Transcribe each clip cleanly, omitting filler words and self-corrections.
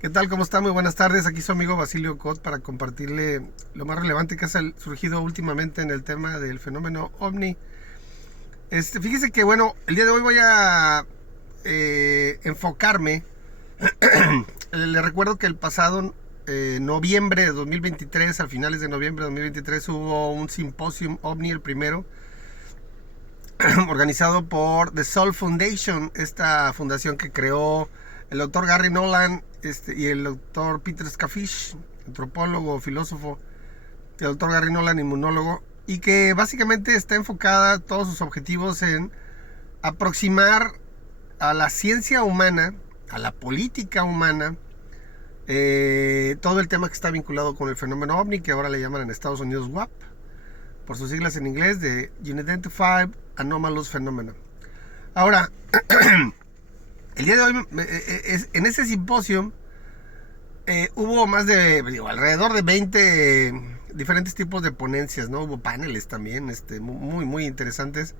¿Qué tal? ¿Cómo está? Muy buenas tardes. Aquí su amigo Basilio Cot para compartirle lo más relevante que ha surgido últimamente en el tema del fenómeno OVNI. Fíjese que, bueno, el día de hoy voy a enfocarme. Le recuerdo que el pasado noviembre de 2023, al finales de noviembre de 2023, hubo un simposium OVNI, el primero, organizado por The Soul Foundation, esta fundación que creó el doctor Gary Nolan y el doctor Peter Skafish, antropólogo, filósofo, y el doctor Gary Nolan, inmunólogo, y que básicamente está enfocada todos sus objetivos en aproximar a la ciencia humana, a la política humana, todo el tema que está vinculado con el fenómeno OVNI, que ahora le llaman en Estados Unidos WAP, por sus siglas en inglés, de Unidentified Anomalous Phenomena. Ahora, el día de hoy, en ese simposio, hubo más de, alrededor de 20 diferentes tipos de ponencias, ¿no? Hubo paneles también, muy interesantes.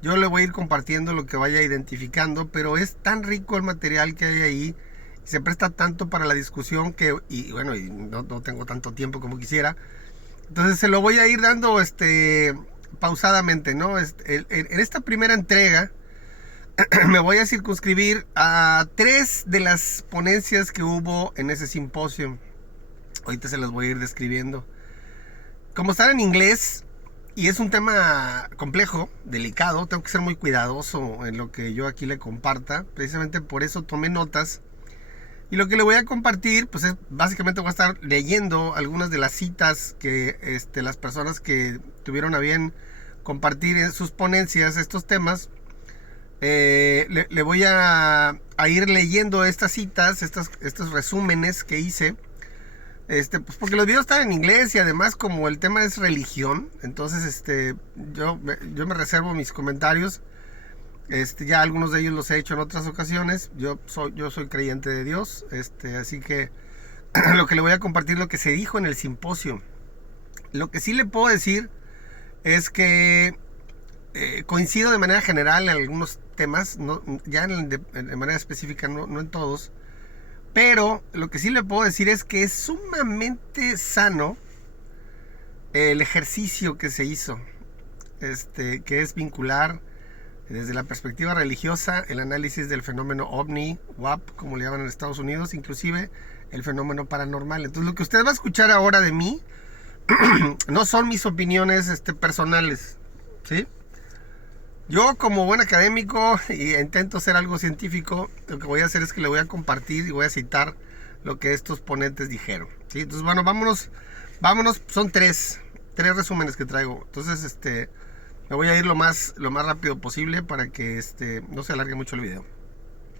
Yo le voy a ir compartiendo lo que vaya identificando, pero es tan rico el material que hay ahí, y se presta tanto para la discusión y no tengo tanto tiempo como quisiera. Entonces se lo voy a ir dando pausadamente, ¿no? En esta primera entrega me voy a circunscribir a 3 de las ponencias que hubo en ese simposio. Ahorita se las voy a ir describiendo. Como están en inglés y es un tema complejo, delicado, tengo que ser muy cuidadoso en lo que yo aquí le comparta. Precisamente por eso tomé notas. Y lo que le voy a compartir, pues es básicamente voy a estar leyendo algunas de las citas que las personas que tuvieron a bien compartir en sus ponencias estos temas. Le voy a ir leyendo estas citas, estos resúmenes que hice, pues porque los videos están en inglés y además como el tema es religión, entonces yo me reservo mis comentarios. Ya algunos de ellos los he hecho en otras ocasiones. Yo soy creyente de Dios, así que lo que le voy a compartir es lo que se dijo en el simposio. Lo que sí le puedo decir es que coincido de manera general en algunos temas, no, ya de manera específica no en todos, pero lo que sí le puedo decir es que es sumamente sano el ejercicio que se hizo, que es vincular desde la perspectiva religiosa el análisis del fenómeno OVNI, WAP, como le llaman en Estados Unidos, inclusive el fenómeno paranormal. Entonces lo que usted va a escuchar ahora de mí no son mis opiniones personales, ¿sí? Yo como buen académico y intento ser algo científico, lo que voy a hacer es que le voy a compartir y voy a citar lo que estos ponentes dijeron, ¿sí? Entonces bueno, vámonos, son tres resúmenes que traigo. Entonces me voy a ir lo más rápido posible para que no se alargue mucho el video.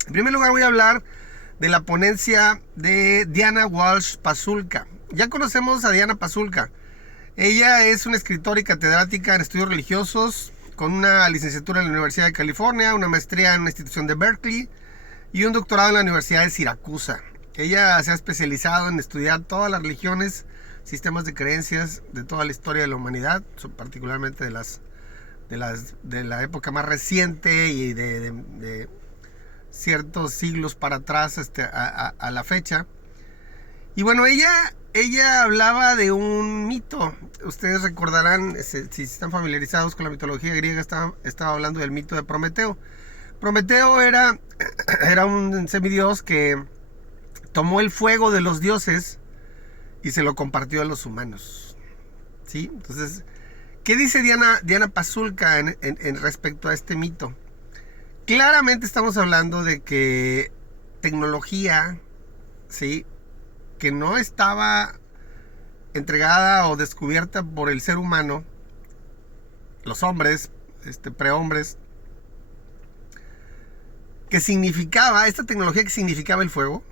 En primer lugar voy a hablar de la ponencia de Diana Walsh Pasulka. Ya conocemos a Diana Pasulka. Ella es una escritora y catedrática en estudios religiosos, con una licenciatura en la Universidad de California, una maestría en la institución de Berkeley y un doctorado en la Universidad de Siracusa. Ella se ha especializado en estudiar todas las religiones, sistemas de creencias de toda la historia de la humanidad, particularmente de la época más reciente y de ciertos siglos para atrás a la fecha. Y bueno, ella hablaba de un mito. Ustedes recordarán, si están familiarizados con la mitología griega, estaba hablando del mito de Prometeo. Prometeo era un semidios que tomó el fuego de los dioses y se lo compartió a los humanos, ¿sí? Entonces, ¿qué dice Diana Pasulka en respecto a este mito? Claramente estamos hablando de que tecnología, ¿sí?, que no estaba entregada o descubierta por el ser humano, los hombres, prehombres, que significaba, esta tecnología que significaba el fuego,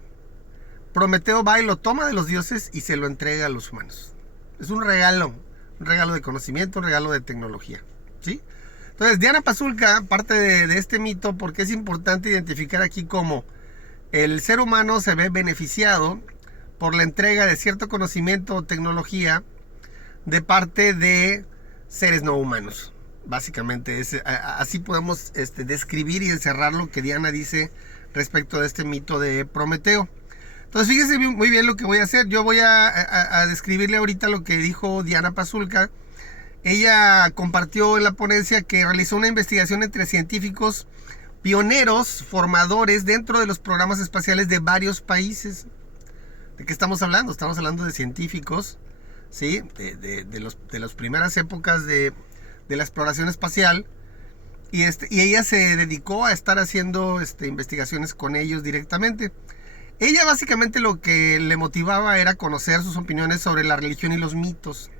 Prometeo va y lo toma de los dioses y se lo entrega a los humanos. Es un regalo de conocimiento, un regalo de tecnología, ¿sí? Entonces, Diana Pasulka parte de este mito porque es importante identificar aquí cómo el ser humano se ve beneficiado por la entrega de cierto conocimiento o tecnología de parte de seres no humanos. Básicamente, así podemos describir y encerrar lo que Diana dice respecto de este mito de Prometeo. Entonces fíjese muy bien lo que voy a hacer. Yo voy a describirle ahorita lo que dijo Diana Pasulka. Ella compartió en la ponencia que realizó una investigación entre científicos pioneros, formadores dentro de los programas espaciales de varios países. ¿De qué estamos hablando? Estamos hablando de científicos, ¿sí? De las primeras épocas de la exploración espacial. Y ella se dedicó a estar haciendo investigaciones con ellos directamente. Ella básicamente lo que le motivaba era conocer sus opiniones sobre la religión y los mitos.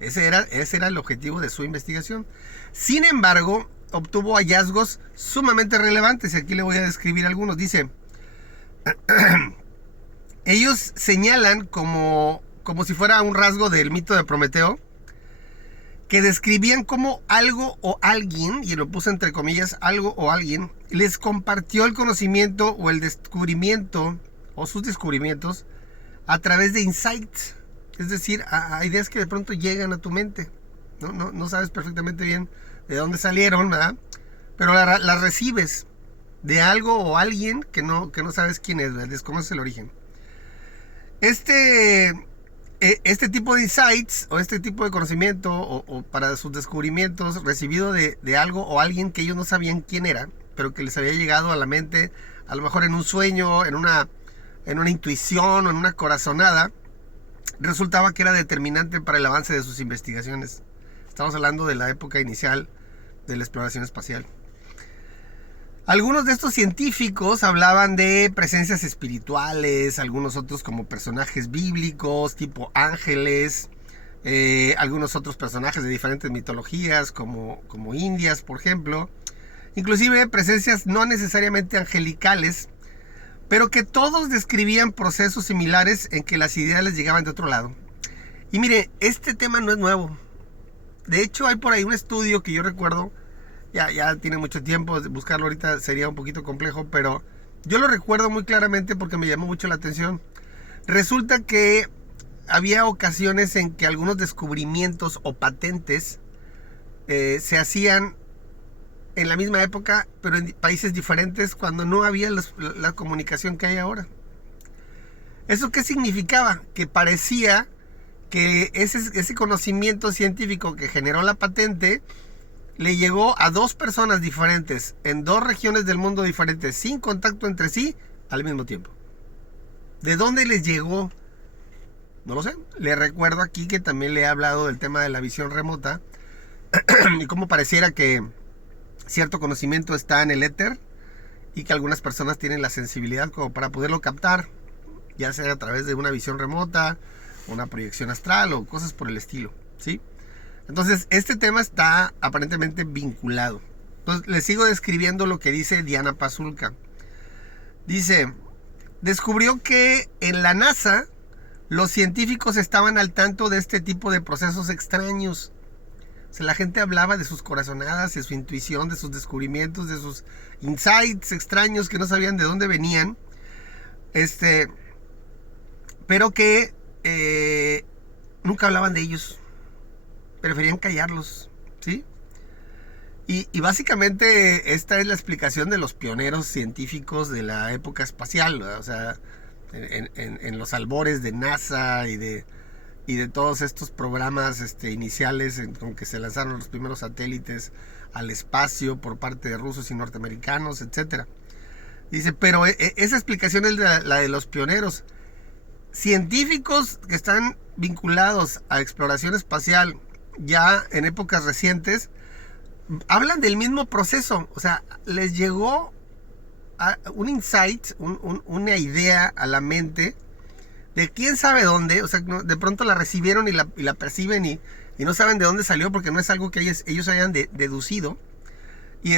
Ese era el objetivo de su investigación. Sin embargo, obtuvo hallazgos sumamente relevantes, y aquí le voy a describir algunos. Dice, ellos señalan como si fuera un rasgo del mito de Prometeo, que describían cómo algo o alguien, y lo puse entre comillas, algo o alguien, les compartió el conocimiento o el descubrimiento, o sus descubrimientos, a través de insights. Es decir, a ideas que de pronto llegan a tu mente. No sabes perfectamente bien de dónde salieron, ¿verdad? Pero las recibes de algo o alguien que no sabes quién es, ¿verdad? Desconoces el origen. Este tipo de insights o este tipo de conocimiento o para sus descubrimientos recibido de algo o alguien que ellos no sabían quién era, pero que les había llegado a la mente, a lo mejor en un sueño, en una intuición o en una corazonada, resultaba que era determinante para el avance de sus investigaciones. Estamos hablando de la época inicial de la exploración espacial. Algunos de estos científicos hablaban de presencias espirituales, algunos otros como personajes bíblicos, tipo ángeles, algunos otros personajes de diferentes mitologías, como indias, por ejemplo. Inclusive presencias no necesariamente angelicales, pero que todos describían procesos similares en que las ideas les llegaban de otro lado. Y mire, este tema no es nuevo. De hecho, hay por ahí un estudio que yo recuerdo, ya tiene mucho tiempo, buscarlo ahorita sería un poquito complejo, pero yo lo recuerdo muy claramente porque me llamó mucho la atención. Resulta que había ocasiones en que algunos descubrimientos o patentes se hacían en la misma época, pero en países diferentes, cuando no había la comunicación que hay ahora. ¿Eso qué significaba? Que parecía que ese conocimiento científico que generó la patente le llegó a dos personas diferentes, en dos regiones del mundo diferentes, sin contacto entre sí, al mismo tiempo. ¿De dónde les llegó? No lo sé. Le recuerdo aquí que también le he hablado del tema de la visión remota y cómo pareciera que cierto conocimiento está en el éter y que algunas personas tienen la sensibilidad como para poderlo captar, ya sea a través de una visión remota, una proyección astral o cosas por el estilo, ¿sí? Entonces, este tema está aparentemente vinculado. Entonces, les sigo describiendo lo que dice Diana Pasulka. Dice, descubrió que en la NASA los científicos estaban al tanto de este tipo de procesos extraños. O sea, la gente hablaba de sus corazonadas, de su intuición, de sus descubrimientos, de sus insights extraños que no sabían de dónde venían. Pero que nunca hablaban de ellos. Preferían callarlos, ¿sí? Y básicamente esta es la explicación de los pioneros científicos de la época espacial, ¿verdad? O sea, en los albores de NASA y de todos estos programas iniciales con que se lanzaron los primeros satélites al espacio por parte de rusos y norteamericanos, etc. Dice, pero esa explicación es la de los pioneros. Científicos que están vinculados a exploración espacial ya en épocas recientes hablan del mismo proceso. O sea, les llegó un insight, una idea a la mente de quién sabe dónde. O sea, de pronto la recibieron y la perciben y no saben de dónde salió, porque no es algo que ellos hayan deducido. Y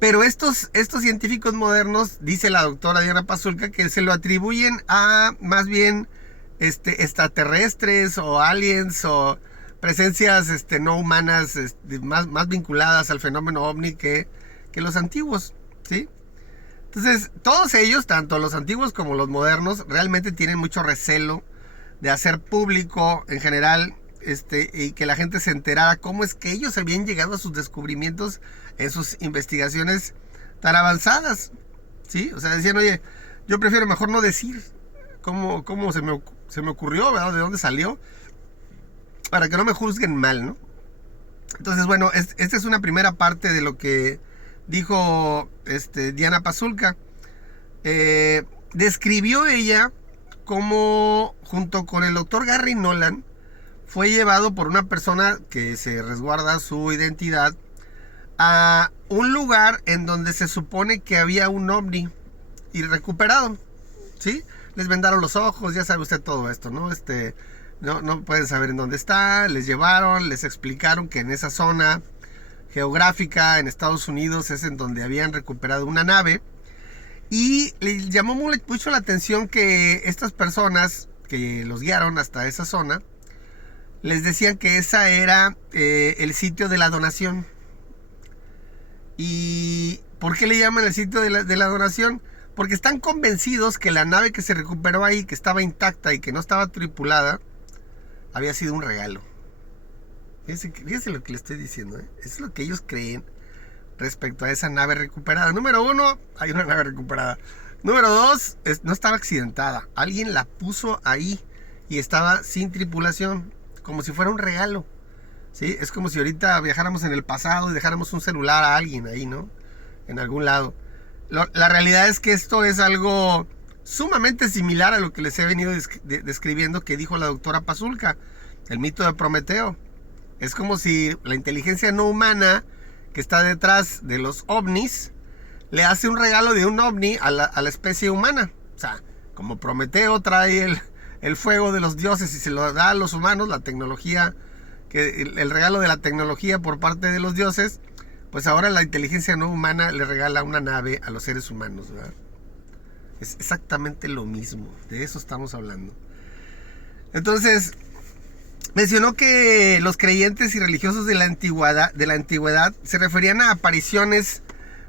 pero estos científicos modernos, dice la doctora Diana Pasulka, que se lo atribuyen a más bien extraterrestres o aliens o presencias no humanas más vinculadas al fenómeno ovni que los antiguos, ¿sí? Entonces, todos ellos, tanto los antiguos como los modernos, realmente tienen mucho recelo de hacer público en general y que la gente se enterara cómo es que ellos habían llegado a sus descubrimientos en sus investigaciones tan avanzadas. ¿sí? O sea, decían, oye, yo prefiero mejor no decir cómo se me ocurrió, ¿verdad? De dónde salió, para que no me juzguen mal, ¿no? Entonces, bueno, esta es una primera parte de lo que dijo Diana Pasulka. Describió ella cómo, junto con el doctor Gary Nolan, fue llevado por una persona que se resguarda su identidad a un lugar en donde se supone que había un ovni y recuperado, ¿sí? Les vendaron los ojos, ya sabe usted todo esto, ¿no? No pueden saber en dónde está, les llevaron, les explicaron que en esa zona geográfica en Estados Unidos es en donde habían recuperado una nave, y le llamó mucho la atención que estas personas que los guiaron hasta esa zona les decían que esa era el sitio de la donación. ¿Y por qué le llaman el sitio de la donación? Porque están convencidos que la nave que se recuperó ahí, que estaba intacta y que no estaba tripulada, había sido un regalo. Fíjense lo que le estoy diciendo, ¿eh? Eso es lo que ellos creen respecto a esa nave recuperada. Número 1, hay una nave recuperada. Número 2, no estaba accidentada. Alguien la puso ahí y estaba sin tripulación, como si fuera un regalo, ¿sí? Es como si ahorita viajáramos en el pasado y dejáramos un celular a alguien ahí, ¿no? En algún lado. La realidad es que esto es algo sumamente similar a lo que les he venido describiendo que dijo la doctora Pasulka, el mito de Prometeo. Es como si la inteligencia no humana que está detrás de los ovnis le hace un regalo de un ovni a la especie humana. O sea, como Prometeo trae el fuego de los dioses y se lo da a los humanos, la tecnología, el regalo de la tecnología por parte de los dioses, pues ahora la inteligencia no humana le regala una nave a los seres humanos, ¿verdad? Es exactamente lo mismo, de eso estamos hablando. Entonces, mencionó que los creyentes y religiosos de la antigüedad se referían a apariciones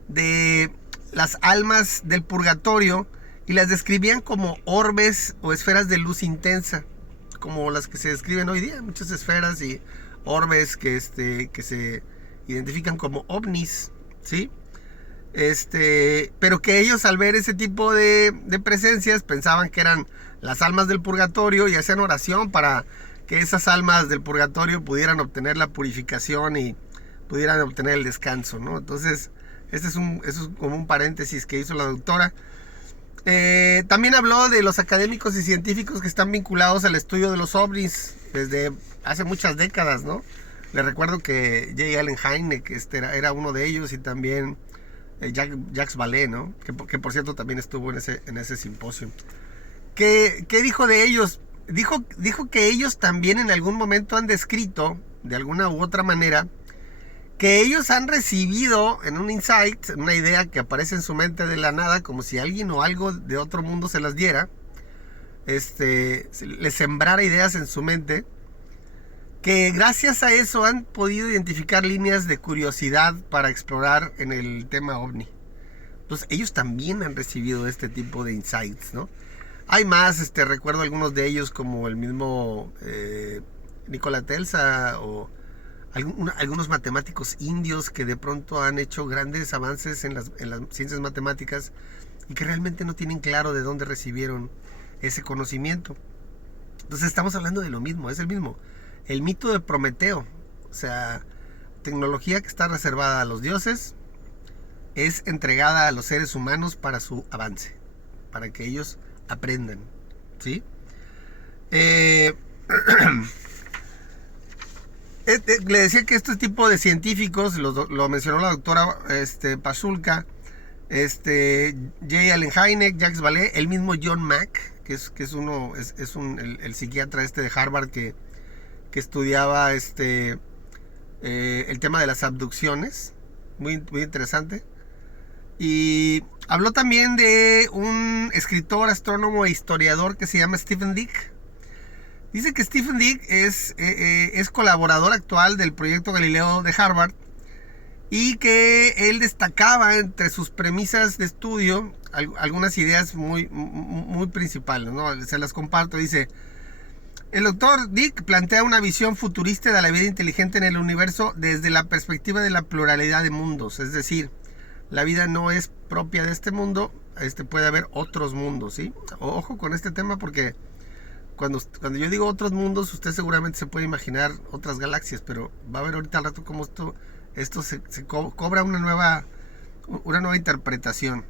de las almas del purgatorio y las describían como orbes o esferas de luz intensa, como las que se describen hoy día, muchas esferas y orbes que se identifican como ovnis, ¿sí? Pero que ellos, al ver ese tipo de presencias, pensaban que eran las almas del purgatorio y hacían oración para que esas almas del purgatorio pudieran obtener la purificación y pudieran obtener el descanso, ¿no? Entonces, eso es como un paréntesis que hizo la doctora. También habló de los académicos y científicos que están vinculados al estudio de los ovnis desde hace muchas décadas, ¿no? Le recuerdo que J. Allen Hynek era uno de ellos, y también Jacques Vallée, ¿no? Que por cierto también estuvo en ese simposio. ¿Qué dijo de ellos? Dijo que ellos también en algún momento han descrito, de alguna u otra manera, que ellos han recibido en un insight, una idea que aparece en su mente de la nada, como si alguien o algo de otro mundo se las diera, les sembrara ideas en su mente, que gracias a eso han podido identificar líneas de curiosidad para explorar en el tema ovni. Entonces ellos también han recibido este tipo de insights, ¿no? Hay más, recuerdo algunos de ellos como el mismo Nikola Tesla o algunos matemáticos indios que de pronto han hecho grandes avances en las ciencias matemáticas y que realmente no tienen claro de dónde recibieron ese conocimiento. Entonces estamos hablando de lo mismo, es el mismo. El mito de Prometeo, o sea, tecnología que está reservada a los dioses, es entregada a los seres humanos para su avance, para que ellos aprendan, ¿sí? Le decía que este tipo de científicos, lo mencionó la doctora Pasulka, J. Allen Hynek, Jacques Vallée, el mismo John Mack, que es el psiquiatra de Harvard que estudiaba el tema de las abducciones, muy, muy interesante. Y habló también de un escritor, astrónomo e historiador que se llama Stephen Dick. Dice que Stephen Dick es colaborador actual del proyecto Galileo de Harvard y que él destacaba entre sus premisas de estudio algunas ideas muy, muy principales, ¿no? Se las comparto. Dice: el doctor Dick plantea una visión futurista de la vida inteligente en el universo desde la perspectiva de la pluralidad de mundos. Es decir, la vida no es propia de este mundo, puede haber otros mundos, ¿sí? Ojo con este tema porque cuando yo digo otros mundos, usted seguramente se puede imaginar otras galaxias, pero va a ver ahorita al rato cómo esto se cobra una nueva interpretación.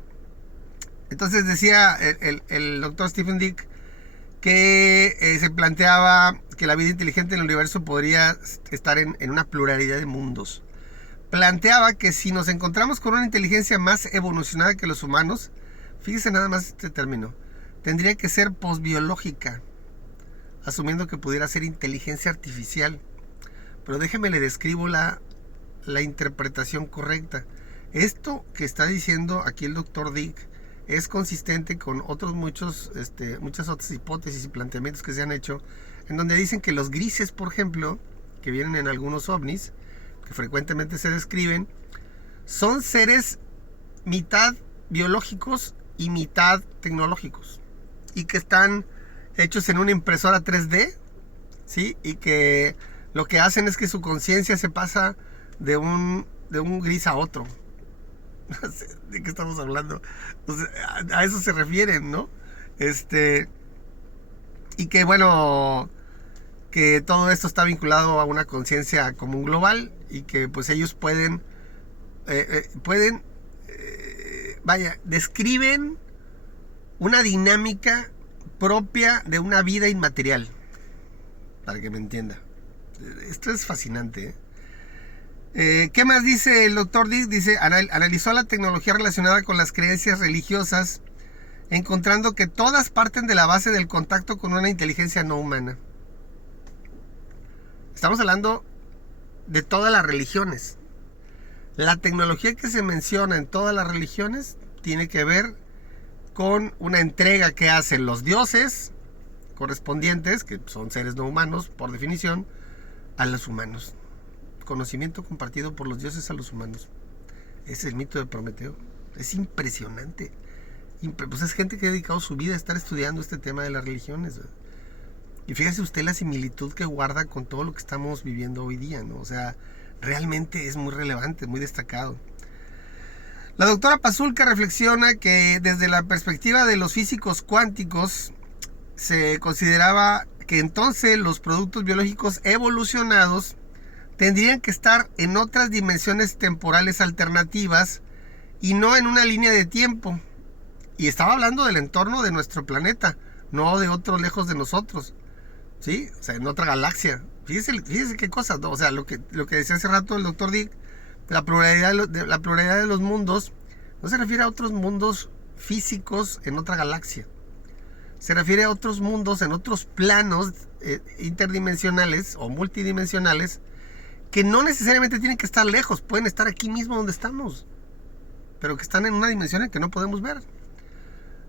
Entonces decía el doctor Stephen Dick que se planteaba que la vida inteligente en el universo podría estar en una pluralidad de mundos. Planteaba que si nos encontramos con una inteligencia más evolucionada que los humanos, fíjese nada más este término, tendría que ser posbiológica, asumiendo que pudiera ser inteligencia artificial. Pero déjeme le describo la interpretación correcta. Esto que está diciendo aquí el doctor Dick es consistente con muchas otras hipótesis y planteamientos que se han hecho, en donde dicen que los grises, por ejemplo, que vienen en algunos ovnis, que frecuentemente se describen, son seres mitad biológicos y mitad tecnológicos, y que están hechos en una impresora 3D, ¿sí? Y que lo que hacen es que su conciencia se pasa de un gris a otro. ¿De qué estamos hablando? Entonces, a eso se refieren, ¿no? Y que bueno, que todo esto está vinculado a una conciencia común global y que pues ellos describen una dinámica propia de una vida inmaterial, para que me entienda. Esto es fascinante, ¿eh? ¿Qué más dice el doctor Dick? Dice, analizó la tecnología relacionada con las creencias religiosas, encontrando que todas parten de la base del contacto con una inteligencia no humana. Estamos hablando de todas las religiones. La tecnología que se menciona en todas las religiones tiene que ver con una entrega que hacen los dioses correspondientes, que son seres no humanos por definición, a los humanos. Conocimiento compartido por los dioses a los humanos. Ese es el mito de Prometeo. Es impresionante. Pues es gente que ha dedicado su vida a estar estudiando este tema de las religiones, ¿verdad? Y fíjese usted la similitud que guarda con todo lo que estamos viviendo hoy día, ¿no? O sea, realmente es muy relevante, muy destacado. La doctora Pasulka reflexiona que desde la perspectiva de los físicos cuánticos se consideraba que entonces los productos biológicos evolucionados tendrían que estar en otras dimensiones temporales alternativas y no en una línea de tiempo. Y estaba hablando del entorno de nuestro planeta, no de otro lejos de nosotros, ¿sí? O sea, en otra galaxia. Fíjese qué cosas, ¿no? O sea, lo que decía hace rato el doctor Dick, la pluralidad de los mundos, no se refiere a otros mundos físicos en otra galaxia. Se refiere a otros mundos en otros planos interdimensionales o multidimensionales que no necesariamente tienen que estar lejos, pueden estar aquí mismo donde estamos, pero que están en una dimensión en que no podemos ver.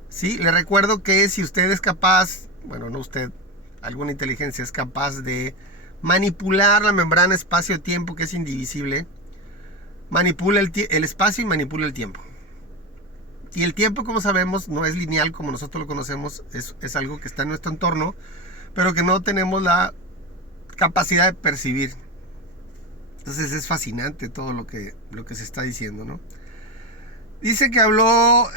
Sí, le recuerdo que si usted es capaz, bueno, no usted, alguna inteligencia es capaz de manipular la membrana espacio-tiempo, que es indivisible, manipula el espacio y manipula el tiempo. Y el tiempo, como sabemos, no es lineal como nosotros lo conocemos, es algo que está en nuestro entorno, pero que no tenemos la capacidad de percibir. Entonces es fascinante todo lo que se está diciendo, ¿no? Dice que habló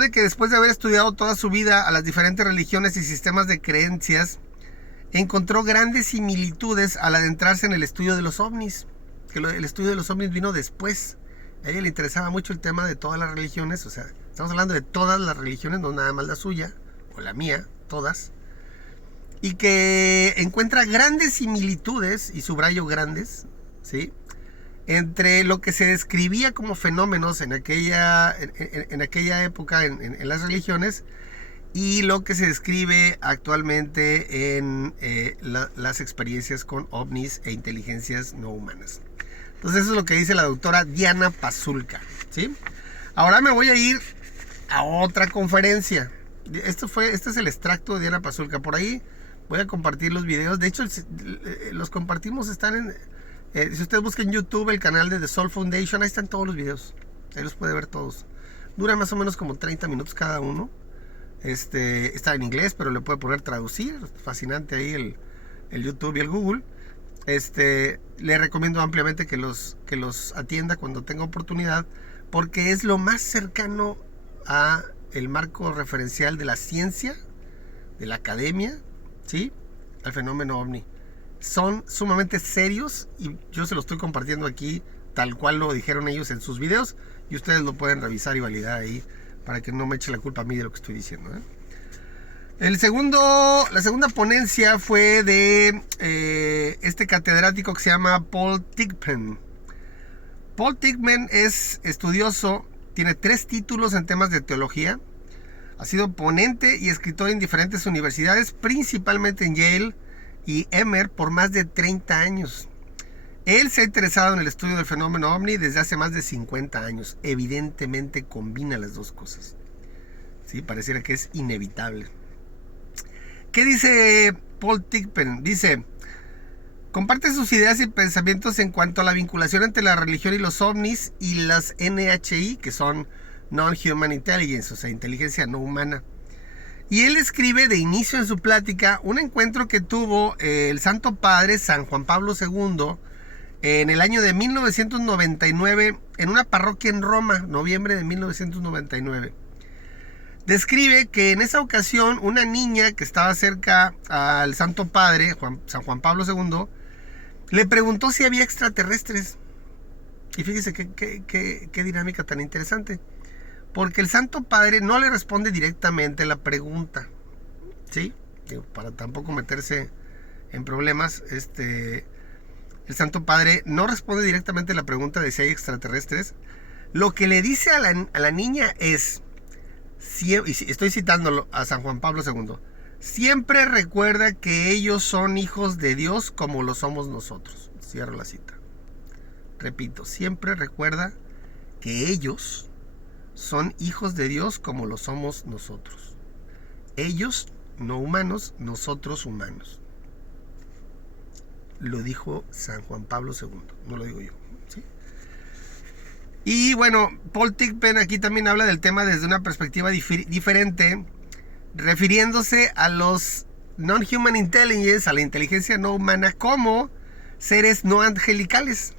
de que después de haber estudiado toda su vida a las diferentes religiones y sistemas de creencias, encontró grandes similitudes al adentrarse en el estudio de los ovnis. Que el estudio de los ovnis vino después. A ella le interesaba mucho el tema de todas las religiones, o sea, estamos hablando de todas las religiones, no nada más la suya o la mía, todas. Y que encuentra grandes similitudes, y subrayo grandes, ¿sí?, entre lo que se describía como fenómenos en aquella época en las religiones y lo que se describe actualmente en las experiencias con ovnis e inteligencias no humanas. Entonces eso es lo que dice la doctora Diana Pasulka, ¿sí? Ahora me voy a ir a otra conferencia. Este es el extracto de Diana Pasulka. Por ahí voy a compartir los videos. De hecho, los compartimos, están en... si usted busca en YouTube el canal de The Soul Foundation, ahí están todos los videos. Ahí los puede ver todos. Dura más o menos como 30 minutos cada uno. Está en inglés, pero le puede poner traducir. Fascinante ahí el YouTube y el Google. Le recomiendo ampliamente que los atienda cuando tenga oportunidad, porque es lo más cercano a el marco referencial de la ciencia, de la academia, ¿sí?, al fenómeno ovni. Son sumamente serios y yo se los estoy compartiendo aquí tal cual lo dijeron ellos en sus videos, y ustedes lo pueden revisar y validar ahí para que no me eche la culpa a mí de lo que estoy diciendo, ¿eh? La segunda ponencia fue de este catedrático que se llama Paul Thigpen. Paul Thigpen es estudioso, tiene 3 títulos en temas de teología, ha sido ponente y escritor en diferentes universidades, principalmente en Yale y Emory, por más de 30 años. Él se ha interesado en el estudio del fenómeno ovni desde hace más de 50 años. Evidentemente combina las dos cosas, ¿sí? Pareciera que es inevitable. ¿Qué dice Paul Thigpen? Dice: comparte sus ideas y pensamientos en cuanto a la vinculación entre la religión y los ovnis y las NHI, que son Non-Human Intelligence, o sea, inteligencia no humana. Y él escribe de inicio en su plática un encuentro que tuvo el Santo Padre San Juan Pablo II en el año de 1999 en una parroquia en Roma, noviembre de 1999. Describe que en esa ocasión una niña que estaba cerca al Santo Padre, San Juan Pablo II, le preguntó si había extraterrestres. Y fíjese qué dinámica tan interesante, porque el Santo Padre no le responde directamente la pregunta, ¿sí? Para tampoco meterse en problemas, el Santo Padre no responde directamente la pregunta de si hay extraterrestres. Lo que le dice a la niña es, y estoy citándolo a San Juan Pablo II, siempre recuerda que ellos son hijos de Dios como lo somos nosotros. Cierro la cita. Repito, siempre recuerda que ellos son hijos de Dios como lo somos nosotros. Ellos no humanos, nosotros humanos. Lo dijo San Juan Pablo II, no lo digo yo, ¿sí? Y bueno, Paul Thigpen aquí también habla del tema desde una perspectiva diferente, refiriéndose a los non-human intelligence, a la inteligencia no humana, como seres no angelicales.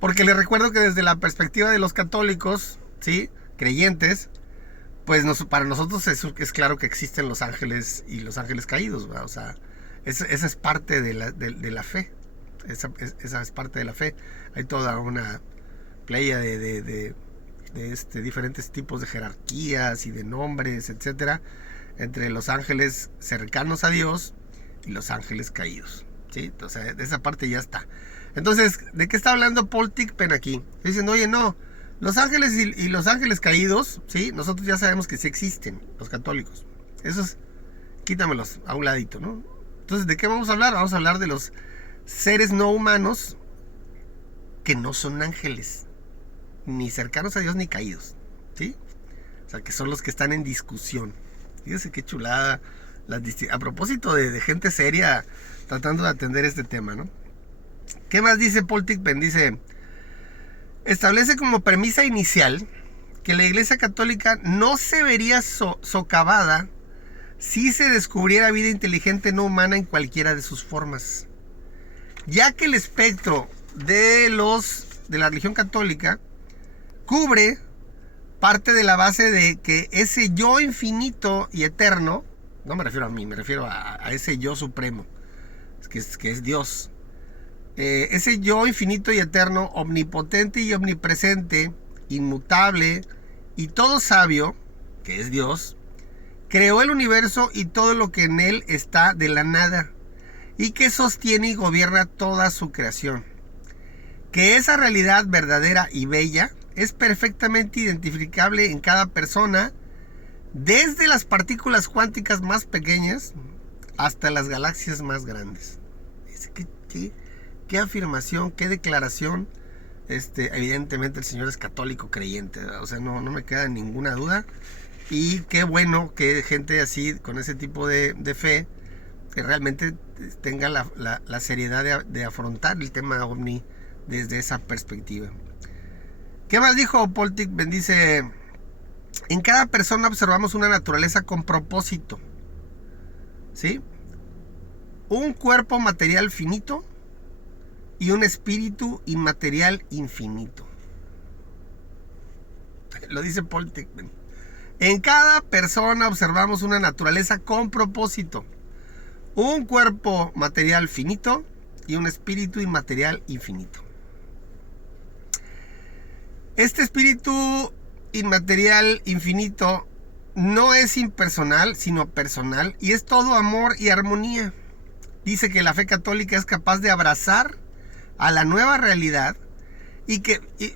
Porque les recuerdo que desde la perspectiva de los católicos, ¿sí?, creyentes, pues para nosotros es claro que existen los ángeles y los ángeles caídos, ¿verdad? O sea, esa es parte de la fe. Esa es parte de la fe. Hay toda una playa de diferentes tipos de jerarquías y de nombres, etcétera, entre los ángeles cercanos a Dios y los ángeles caídos, ¿sí? O sea, de esa parte ya está. Entonces, ¿de qué está hablando Paul Thigpen aquí? Dicen, oye, no, los ángeles y los ángeles caídos, ¿sí?, nosotros ya sabemos que sí existen, los católicos. Esos, quítamelos a un ladito, ¿no? Entonces, ¿de qué vamos a hablar? Vamos a hablar de los seres no humanos que no son ángeles, ni cercanos a Dios ni caídos, ¿sí? O sea, que son los que están en discusión. Fíjense qué chulada. A propósito de gente seria tratando de atender este tema, ¿no? ¿Qué más dice Paul Thigpen? Dice: establece como premisa inicial que la Iglesia Católica no se vería socavada si se descubriera vida inteligente no humana en cualquiera de sus formas, ya que el espectro de la religión católica cubre parte de la base de que ese yo infinito y eterno, no me refiero a mí, me refiero a ese yo supremo, que es Dios, ese yo infinito y eterno, omnipotente y omnipresente, inmutable y todo sabio, que es Dios, creó el universo y todo lo que en él está de la nada, y que sostiene y gobierna toda su creación. Que esa realidad verdadera y bella es perfectamente identificable en cada persona, desde las partículas cuánticas más pequeñas hasta las galaxias más grandes. ¿Qué afirmación, qué declaración? Evidentemente el señor es católico creyente, ¿verdad? O sea, no me queda ninguna duda. Y qué bueno que gente así, con ese tipo de fe, que realmente tenga la seriedad de afrontar el tema ovni desde esa perspectiva. ¿Qué más dijo Paul Thigpen? Dice: en cada persona observamos una naturaleza con propósito, ¿sí? Un cuerpo material finito y un espíritu inmaterial infinito. Lo dice Paul Thigpen. En cada persona observamos una naturaleza con propósito, un cuerpo material finito y un espíritu inmaterial infinito. Este espíritu inmaterial infinito no es impersonal, sino personal, y es todo amor y armonía. Dice que la fe católica es capaz de abrazar a la nueva realidad y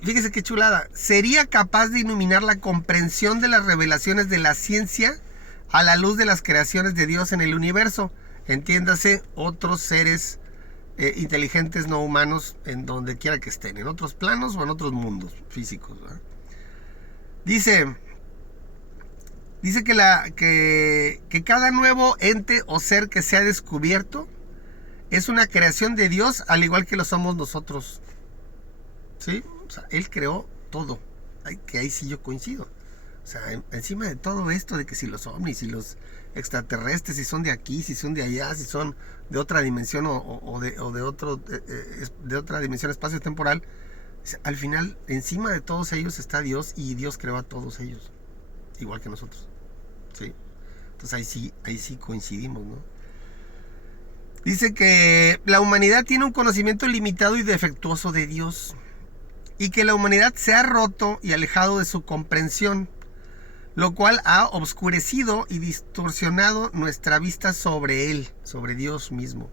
fíjese qué chulada, sería capaz de iluminar la comprensión de las revelaciones de la ciencia a la luz de las creaciones de Dios en el universo. Entiéndase, otros seres inteligentes no humanos en donde quiera que estén, en otros planos o en otros mundos físicos, ¿verdad? Dice que cada nuevo ente o ser que se ha descubierto es una creación de Dios, al igual que lo somos nosotros. ¿Sí? O sea, Él creó todo. Que ahí sí yo coincido. O sea, encima de todo esto, de que si los ovnis, si los extraterrestres, si son de aquí, si son de allá, si son de otra dimensión o de otra dimensión espacio-temporal, al final, encima de todos ellos está Dios, y Dios creó a todos ellos, igual que nosotros. ¿Sí? Entonces ahí sí coincidimos, ¿no? Dice que la humanidad tiene un conocimiento limitado y defectuoso de Dios, y que la humanidad se ha roto y alejado de su comprensión, lo cual ha obscurecido y distorsionado nuestra vista sobre Él, sobre Dios mismo.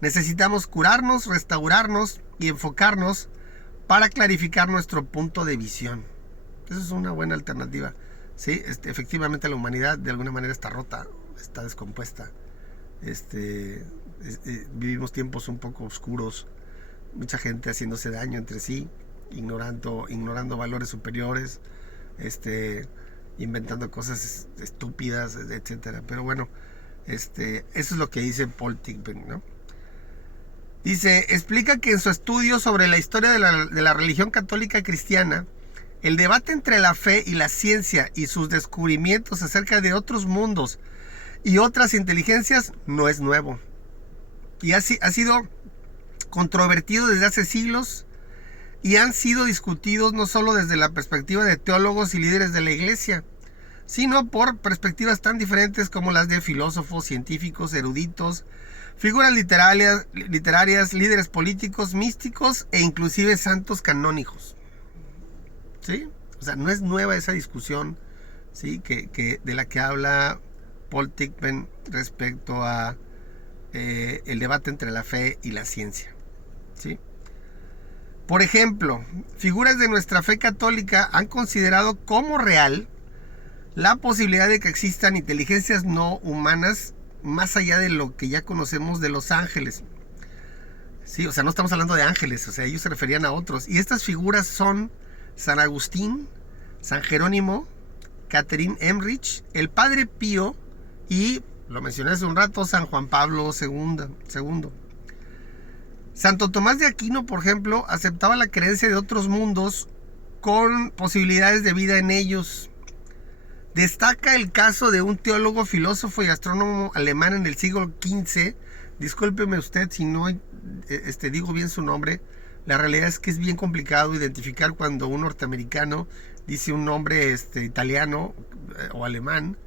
Necesitamos curarnos, restaurarnos y enfocarnos para clarificar nuestro punto de visión. Eso es una buena alternativa. Sí, efectivamente la humanidad de alguna manera está rota, está descompuesta. Vivimos tiempos un poco oscuros, mucha gente haciéndose daño entre sí, ignorando valores superiores, inventando cosas estúpidas, etcétera. Pero bueno, eso es lo que dice Paul Thigpen, ¿no? Dice, explica que en su estudio sobre la historia de la religión católica cristiana, el debate entre la fe y la ciencia y sus descubrimientos acerca de otros mundos y otras inteligencias no es nuevo, y ha sido controvertido desde hace siglos, y han sido discutidos no solo desde la perspectiva de teólogos y líderes de la iglesia, sino por perspectivas tan diferentes como las de filósofos, científicos, eruditos, figuras literarias, líderes políticos, místicos e inclusive santos canónicos. ¿Sí? O sea, no es nueva esa discusión, ¿sí? de la que habla Paul Thigpen respecto a el debate entre la fe y la ciencia. ¿Sí? Por ejemplo, figuras de nuestra fe católica han considerado como real la posibilidad de que existan inteligencias no humanas más allá de lo que ya conocemos de los ángeles. Sí, o sea, no estamos hablando de ángeles, o sea, ellos se referían a otros. Y estas figuras son San Agustín, San Jerónimo, Catherine Emmerich, el Padre Pío y, lo mencioné hace un rato, San Juan Pablo II. Santo Tomás de Aquino, por ejemplo, aceptaba la creencia de otros mundos con posibilidades de vida en ellos. Destaca el caso de un teólogo, filósofo y astrónomo alemán en el siglo XV. Discúlpeme usted si no digo bien su nombre. La realidad es que es bien complicado identificar cuando un norteamericano dice un nombre italiano o alemán,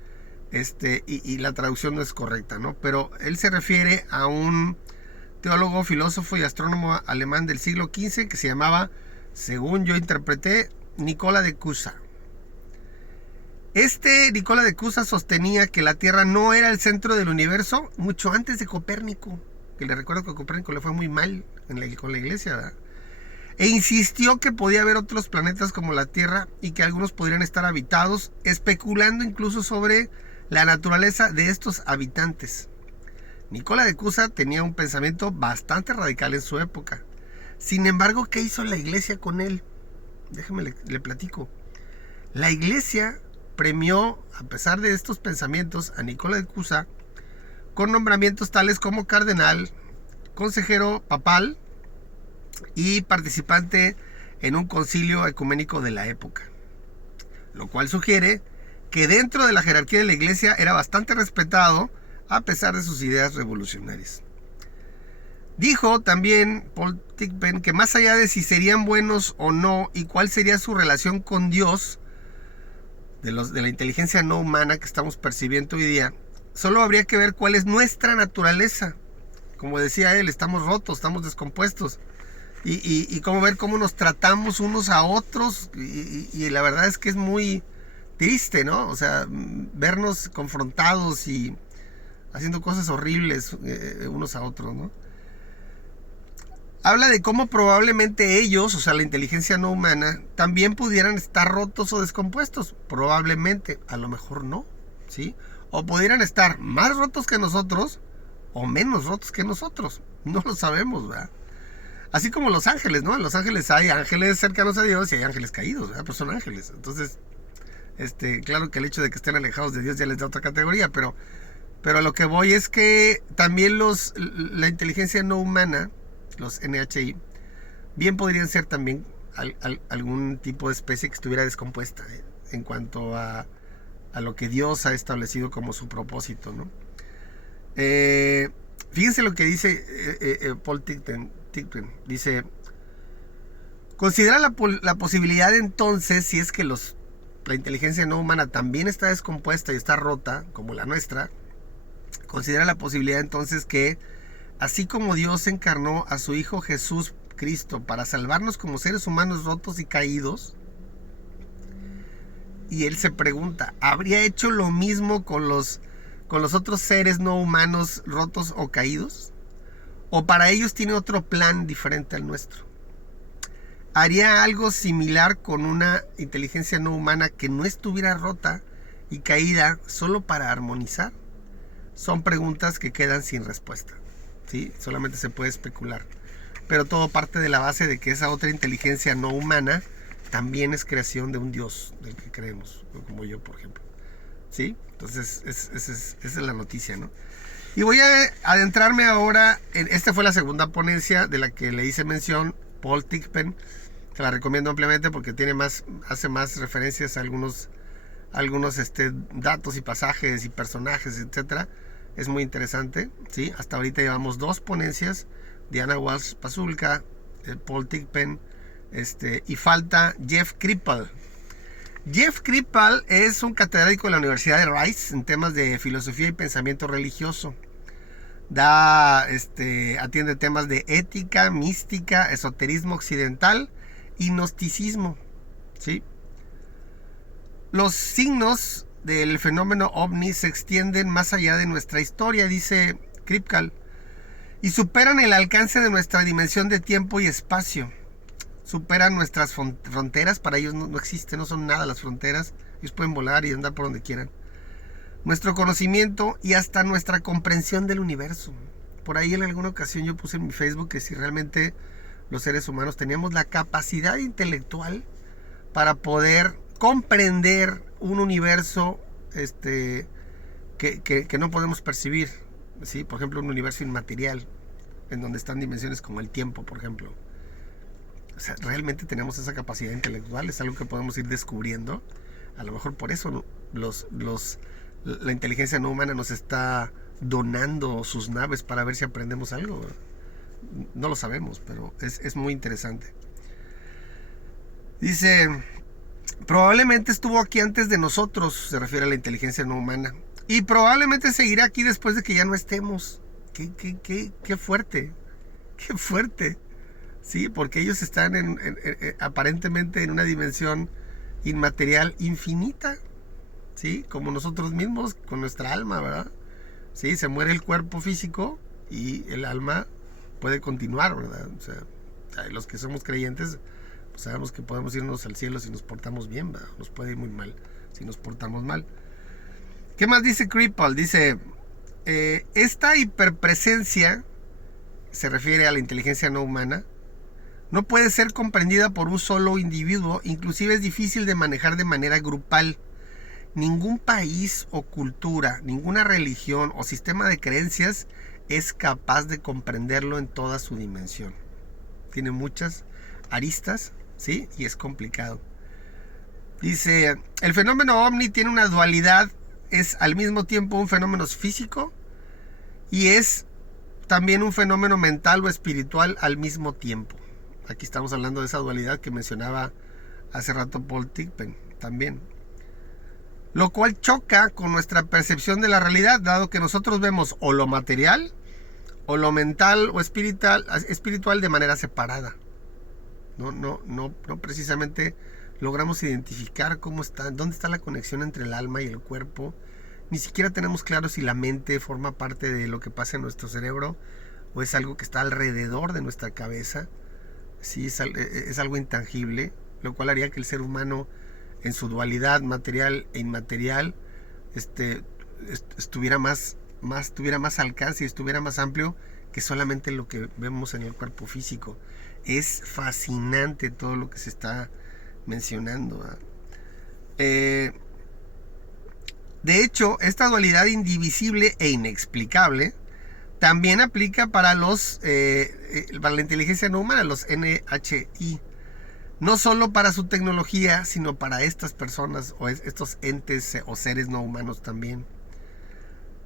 y la traducción no es correcta, ¿no? Pero él se refiere a un teólogo, filósofo y astrónomo alemán del siglo XV que se llamaba, según yo interpreté, Nicola de Cusa. Nicola de Cusa sostenía que la Tierra no era el centro del universo mucho antes de Copérnico, que le recuerdo que a Copérnico le fue muy mal con la iglesia, ¿verdad? E insistió que podía haber otros planetas como la Tierra y que algunos podrían estar habitados, especulando incluso sobre la naturaleza de estos habitantes. Nicola de Cusa tenía un pensamiento bastante radical en su época. Sin embargo, ¿qué hizo la iglesia con él? Déjeme le platico. La iglesia premió, a pesar de estos pensamientos, a Nicola de Cusa con nombramientos tales como cardenal, consejero papal y participante en un concilio ecuménico de la época, lo cual sugiere que dentro de la jerarquía de la iglesia era bastante respetado a pesar de sus ideas revolucionarias. Dijo también Paul Thigpen que más allá de si serían buenos o no y cuál sería su relación con Dios, de la inteligencia no humana que estamos percibiendo hoy día, solo habría que ver cuál es nuestra naturaleza. Como decía él, estamos rotos, estamos descompuestos. Y cómo ver cómo nos tratamos unos a otros. Y la verdad es que es muy triste, ¿no? O sea, vernos confrontados y haciendo cosas horribles unos a otros, ¿no? Habla de cómo probablemente ellos, o sea, la inteligencia no humana, también pudieran estar rotos o descompuestos. Probablemente, a lo mejor no, ¿sí? O pudieran estar más rotos que nosotros o menos rotos que nosotros. No lo sabemos, ¿verdad? Así como los ángeles, ¿no? En los ángeles hay ángeles cercanos a Dios y hay ángeles caídos, ¿verdad? Pues son ángeles. Entonces, claro que el hecho de que estén alejados de Dios ya les da otra categoría, pero a lo que voy es que también la inteligencia no humana, los NHI, bien podrían ser también algún tipo de especie que estuviera descompuesta en cuanto a lo que Dios ha establecido como su propósito, ¿no? Fíjense lo que dice Paul Tilton. Dice: considera la posibilidad entonces, si es que la inteligencia no humana también está descompuesta y está rota, como la nuestra, considera la posibilidad entonces que, así como Dios encarnó a su Hijo Jesús Cristo para salvarnos como seres humanos rotos y caídos, y él se pregunta, ¿habría hecho lo mismo con los otros seres no humanos rotos o caídos? ¿O para ellos tiene otro plan diferente al nuestro? ¿Haría algo similar con una inteligencia no humana que no estuviera rota y caída solo para armonizar? Son preguntas que quedan sin respuesta, ¿sí? Solamente se puede especular. Pero todo parte de la base de que esa otra inteligencia no humana también es creación de un Dios del que creemos, como yo, por ejemplo, ¿sí? Entonces, esa es la noticia, ¿no? Y voy a adentrarme ahora esta fue la segunda ponencia de la que le hice mención, Paul Tilton. Te la recomiendo ampliamente porque hace más referencias a algunos datos y pasajes y personajes, etcétera. Es muy interesante, ¿sí? Hasta ahorita llevamos 2 ponencias, Diana Walsh Pasulka, Paul Tilton, y falta Jeff Kripal. Jeff Kripal es un catedrático de la Universidad de Rice en temas de filosofía y pensamiento religioso. Atiende temas de ética, mística, esoterismo occidental y gnosticismo, ¿sí? Los signos del fenómeno ovni se extienden más allá de nuestra historia, dice Kripal, y superan el alcance de nuestra dimensión de tiempo y espacio. Superan nuestras fronteras. Para ellos no existen, no son nada las fronteras. Ellos pueden volar y andar por donde quieran. Nuestro conocimiento y hasta nuestra comprensión del universo. Por ahí en alguna ocasión yo puse en mi Facebook que si realmente los seres humanos teníamos la capacidad intelectual para poder comprender un universo que no podemos percibir, ¿sí? Por ejemplo, un universo inmaterial en donde están dimensiones como el tiempo, por ejemplo. O sea, realmente tenemos esa capacidad intelectual, es algo que podemos ir descubriendo. A lo mejor por eso la inteligencia no humana nos está donando sus naves para ver si aprendemos algo. No lo sabemos, pero es muy interesante. Dice: probablemente estuvo aquí antes de nosotros, se refiere a la inteligencia no humana, y probablemente seguirá aquí después de que ya no estemos. Qué fuerte, qué fuerte. Sí, porque ellos están aparentemente en una dimensión inmaterial infinita, ¿sí? Como nosotros mismos, con nuestra alma, ¿verdad? Sí, se muere el cuerpo físico y el alma puede continuar, ¿verdad? O sea, los que somos creyentes, pues sabemos que podemos irnos al cielo si nos portamos bien, ¿verdad? Nos puede ir muy mal si nos portamos mal. ¿Qué más dice Kripal? Dice: esta hiperpresencia, se refiere a la inteligencia no humana, no puede ser comprendida por un solo individuo, inclusive es difícil de manejar de manera grupal. Ningún país o cultura, ninguna religión o sistema de creencias es capaz de comprenderlo en toda su dimensión. Tiene muchas aristas, ¿sí? Y es complicado. Dice: el fenómeno ovni tiene una dualidad, es al mismo tiempo un fenómeno físico y es también un fenómeno mental o espiritual al mismo tiempo. Aquí estamos hablando de esa dualidad que mencionaba hace rato Paul Tilton también. lo cual choca con nuestra percepción de la realidad, dado que nosotros vemos o lo material, o lo mental o espiritual de manera separada. No precisamente logramos identificar dónde está la conexión entre el alma y el cuerpo. Ni siquiera tenemos claro si la mente forma parte de lo que pasa en nuestro cerebro o es algo que está alrededor de nuestra cabeza. Sí, es algo intangible, lo cual haría que el ser humano, en su dualidad material e inmaterial, tuviera más alcance y estuviera más amplio que solamente lo que vemos en el cuerpo físico. Es fascinante todo lo que se está mencionando. De hecho, esta dualidad indivisible e inexplicable también aplica para la inteligencia no humana, los NHI. No solo para su tecnología, sino para estas personas o estos entes o seres no humanos también.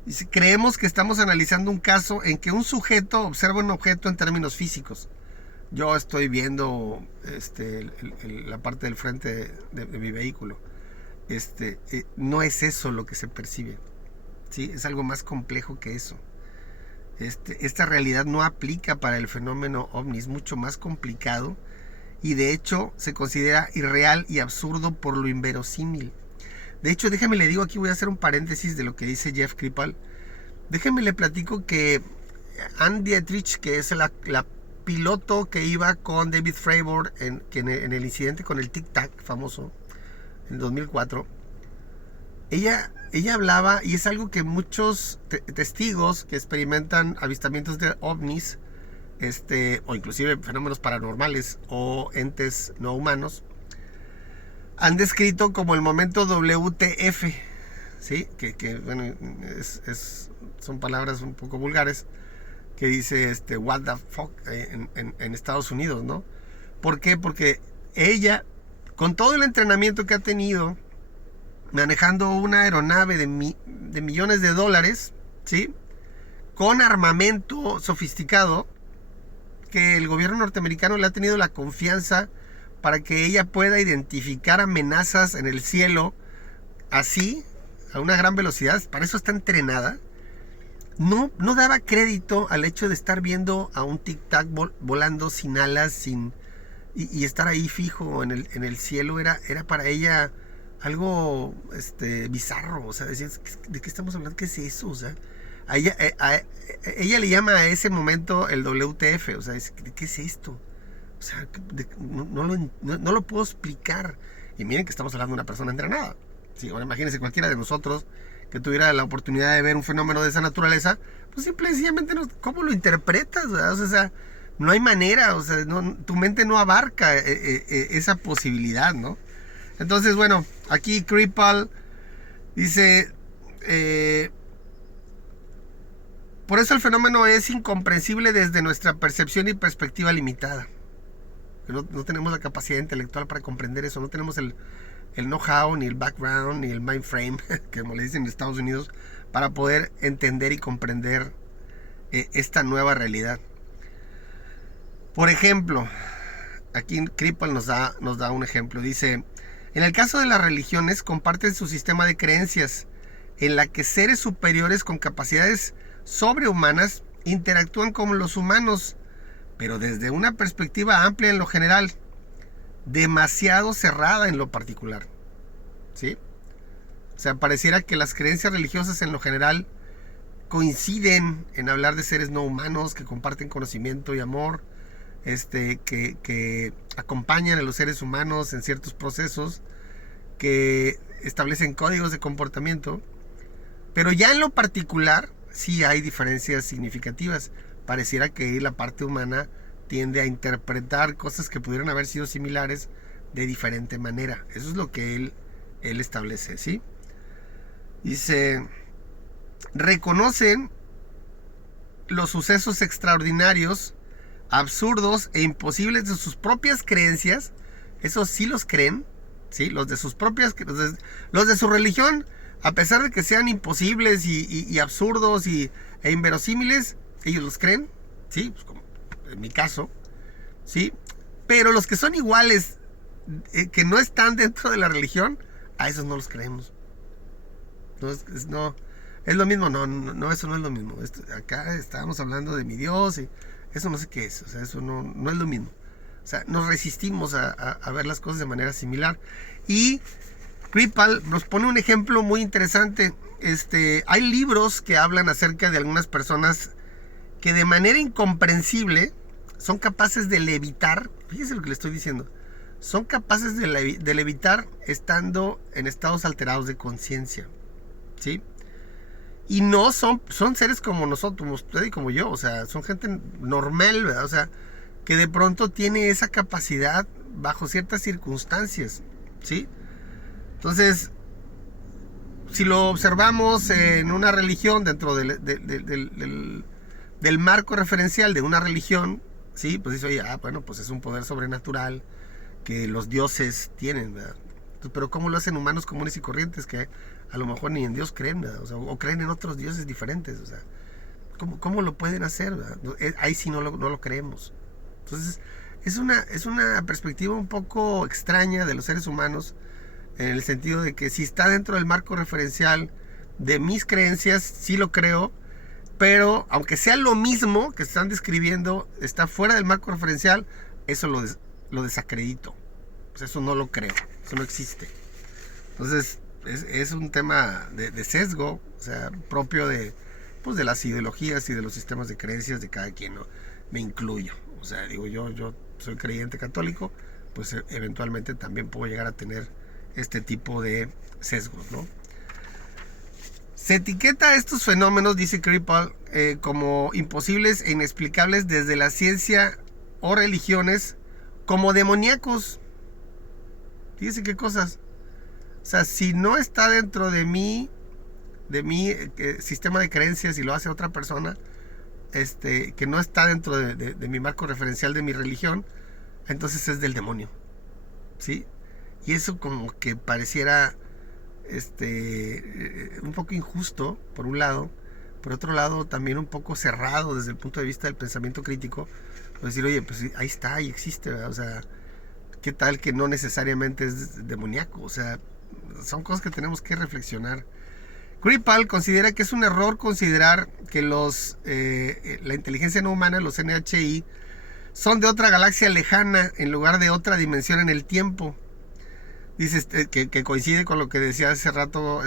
Dice, creemos que estamos analizando un caso en que un sujeto observa un objeto en términos físicos. Yo estoy viendo la parte del frente de mi vehículo. No es eso lo que se percibe. ¿Sí? Es algo más complejo que eso. Esta realidad no aplica para el fenómeno ovni, es mucho más complicado y de hecho se considera irreal y absurdo por lo inverosímil. De hecho, déjame le digo, aquí voy a hacer un paréntesis de lo que dice Jeff Kripal. Déjame le platico que Ann Dietrich, que es la piloto que iba con David Fravor en el incidente con el Tic Tac famoso en 2004, ella hablaba, y es algo que muchos testigos que experimentan avistamientos de ovnis, o inclusive fenómenos paranormales o entes no humanos, han descrito como el momento WTF, ¿sí? Que bueno, son palabras un poco vulgares, que dice what the fuck en Estados Unidos, ¿no? ¿Por qué? Porque ella, con todo el entrenamiento que ha tenido, manejando una aeronave de millones de dólares, ¿sí? Con armamento sofisticado, que el gobierno norteamericano le ha tenido la confianza para que ella pueda identificar amenazas en el cielo así, a una gran velocidad. Para eso está entrenada. No daba crédito al hecho de estar viendo a un tic-tac volando sin alas, y estar ahí fijo en el cielo. Era para ella algo bizarro. O sea, decías, ¿de qué estamos hablando? ¿Qué es eso? O sea, ella le llama a ese momento el WTF. O sea, ¿qué es esto? O sea, no lo puedo explicar. Y miren que estamos hablando de una persona entrenada. Sí, ahora imagínense cualquiera de nosotros que tuviera la oportunidad de ver un fenómeno de esa naturaleza, pues simple y sencillamente ¿cómo lo interpretas? ¿Verdad? O sea, no hay manera. O sea, tu mente no abarca esa posibilidad, ¿no? Entonces, bueno, aquí Kripal dice, por eso el fenómeno es incomprensible desde nuestra percepción y perspectiva limitada. No tenemos la capacidad intelectual para comprender eso, no tenemos el know-how, ni el background, ni el mindframe, como le dicen en Estados Unidos, para poder entender y comprender esta nueva realidad. Por ejemplo, aquí Kripal nos da un ejemplo. Dice, en el caso de las religiones, comparten su sistema de creencias, en la que seres superiores con capacidades sobrehumanas interactúan con los humanos, pero desde una perspectiva amplia en lo general, demasiado cerrada en lo particular, ¿sí? O sea, pareciera que las creencias religiosas en lo general coinciden en hablar de seres no humanos que comparten conocimiento y amor, que acompañan a los seres humanos en ciertos procesos, que establecen códigos de comportamiento, pero ya en lo particular sí hay diferencias significativas. Pareciera que la parte humana tiende a interpretar cosas que pudieran haber sido similares de diferente manera. Eso es lo que él establece, ¿sí? Dice, reconocen los sucesos extraordinarios, absurdos e imposibles de sus propias creencias. Esos sí los creen, ¿sí? Los de sus propias, los de su religión, a pesar de que sean imposibles y absurdos e inverosímiles, ellos los creen, ¿sí? Pues como en mi caso, ¿sí? Pero los que son iguales, que no están dentro de la religión, a esos no los creemos. No, es lo mismo, no, eso no es lo mismo. Acá estábamos hablando de mi Dios y eso no sé qué es, o sea, eso no es lo mismo. O sea, nos resistimos a ver las cosas de manera similar. Y Kripal nos pone un ejemplo muy interesante. Hay libros que hablan acerca de algunas personas que de manera incomprensible son capaces de levitar. Fíjese lo que le estoy diciendo. Son capaces de levitar estando en estados alterados de conciencia, ¿sí? Y no son seres como nosotros, como usted y como yo. O sea, son gente normal, ¿verdad? O sea, que de pronto tiene esa capacidad bajo ciertas circunstancias, ¿sí? Entonces, si lo observamos en una religión, dentro del marco referencial de una religión, ¿sí? Pues dice, oye, bueno, pues es un poder sobrenatural que los dioses tienen, ¿verdad? Entonces, pero ¿cómo lo hacen humanos comunes y corrientes que a lo mejor ni en Dios creen, ¿verdad? O sea, o creen en otros dioses diferentes, o sea, ¿cómo lo pueden hacer, ¿verdad? Ahí sí no lo creemos. Entonces, es una perspectiva un poco extraña de los seres humanos, en el sentido de que si está dentro del marco referencial de mis creencias, sí lo creo, pero aunque sea lo mismo que están describiendo, está fuera del marco referencial, eso lo desacredito. Pues eso no lo creo, eso no existe. Entonces, es un tema de sesgo, o sea, propio de las ideologías y de los sistemas de creencias de cada quien, ¿no? Me incluyo. O sea, digo, yo soy creyente católico, pues eventualmente también puedo llegar a tener este tipo de sesgos, ¿no? Se etiqueta a estos fenómenos, dice Kripal, como imposibles e inexplicables desde la ciencia o religiones, como demoníacos. Fíjese qué cosas. O sea, si no está dentro de mi sistema de creencias y lo hace otra persona, que no está dentro de mi marco referencial de mi religión, entonces es del demonio, ¿sí? Y eso como que pareciera un poco injusto, por un lado, por otro lado también un poco cerrado desde el punto de vista del pensamiento crítico. Pues decir, oye, pues ahí está, ahí existe, ¿verdad? O sea, ¿qué tal que no necesariamente es demoníaco? O sea, son cosas que tenemos que reflexionar. Kripal considera que es un error considerar que la inteligencia no humana, los NHI, son de otra galaxia lejana en lugar de otra dimensión en el tiempo. Dice que coincide con lo que decía hace rato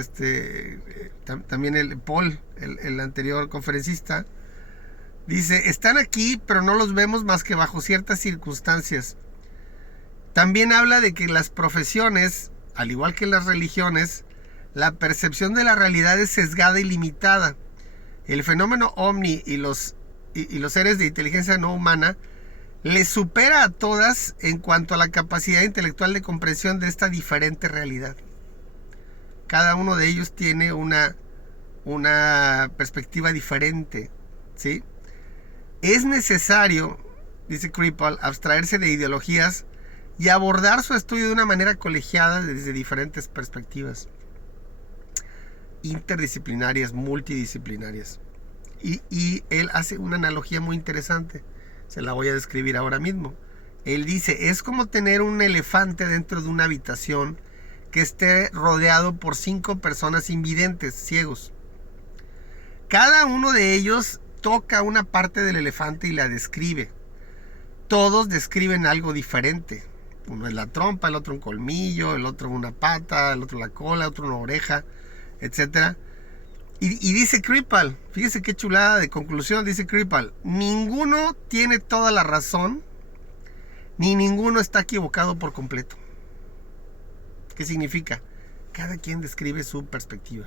también el Paul, el anterior conferencista. Dice, están aquí, pero no los vemos más que bajo ciertas circunstancias. También habla de que las profesiones, al igual que las religiones, la percepción de la realidad es sesgada y limitada. El fenómeno ovni y los seres de inteligencia no humana les supera a todas en cuanto a la capacidad intelectual de comprensión de esta diferente realidad. Cada uno de ellos tiene una perspectiva diferente, ¿sí? Es necesario, dice Kripal, abstraerse de ideologías y abordar su estudio de una manera colegiada desde diferentes perspectivas interdisciplinarias, multidisciplinarias. Y él hace una analogía muy interesante, se la voy a describir ahora mismo. Él dice, es como tener un elefante dentro de una habitación que esté rodeado por 5 personas invidentes, ciegos. Cada uno de ellos toca una parte del elefante y la describe. Todos describen algo diferente. Uno es la trompa, el otro un colmillo, el otro una pata, el otro la cola, el otro una oreja, etc. Y dice Kripal, fíjese qué chulada de conclusión, dice Kripal, ninguno tiene toda la razón, ni ninguno está equivocado por completo. ¿Qué significa? Cada quien describe su perspectiva,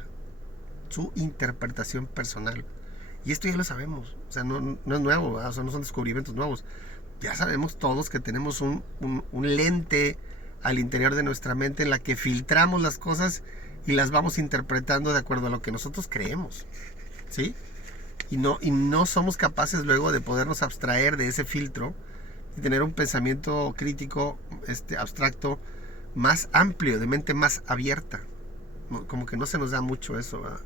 su interpretación personal. Y esto ya lo sabemos, o sea, no es nuevo, ¿verdad? O sea, no son descubrimientos nuevos. Ya sabemos todos que tenemos un lente al interior de nuestra mente en la que filtramos las cosas y las vamos interpretando de acuerdo a lo que nosotros creemos, ¿sí? Y no somos capaces luego de podernos abstraer de ese filtro y tener un pensamiento crítico, abstracto, más amplio, de mente más abierta. Como que no se nos da mucho eso, ¿verdad?